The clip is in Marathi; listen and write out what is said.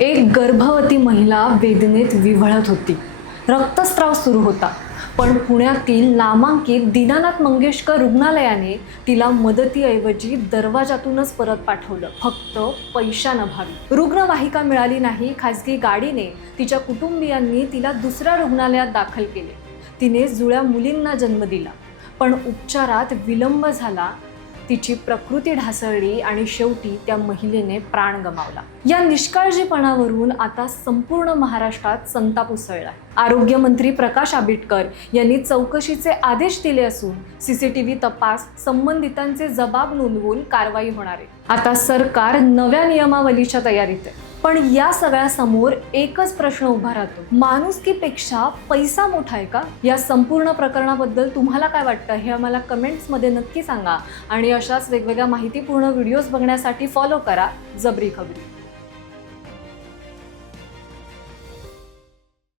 एक गर्भवती महिला वेदनेत विव्हळत होती. रक्तस्राव सुरू होता. पण पुण्यातील नामांकित दीनानाथ मंगेशकर रुग्णालयाने तिला मदतीऐवजी दरवाजातूनच परत पाठवलं. फक्त पैशानभावी रुग्णवाहिका मिळाली नाही खाजगी गाडीने तिच्या कुटुंबियांनी तिला दुसऱ्या रुग्णालयात दाखल केले. तिने जुळ्या मुलींना जन्म दिला. पण उपचारात विलंब झाला तिची प्रकृती ढासळली आणि शेवटी त्या महिलेने प्राण गमावला. या निष्काळजीपणावरून आता संपूर्ण महाराष्ट्रात संताप उसळला. आरोग्यमंत्री प्रकाश आंबेडकर यांनी चौकशीचे आदेश दिले असून सीसीटीव्ही तपास संबंधितांचे जबाब नोंदवून कारवाई होणार आहे. आता सरकार नव्या नियमावलीच्या तयारीत आहे. पण या सगळ्या समोर एकच प्रश्न उभा राहतो. माणुसकीपेक्षा पैसा मोठा आहे का? या संपूर्ण प्रकरणाबद्दल तुम्हाला काय वाटतं? हे आम्हाला कमेंट्समध्ये नक्की सांगा. आणि अशाच वेगवेगळ्या माहितीपूर्ण व्हिडिओज बघण्यासाठी फॉलो करा. जबरी खबरी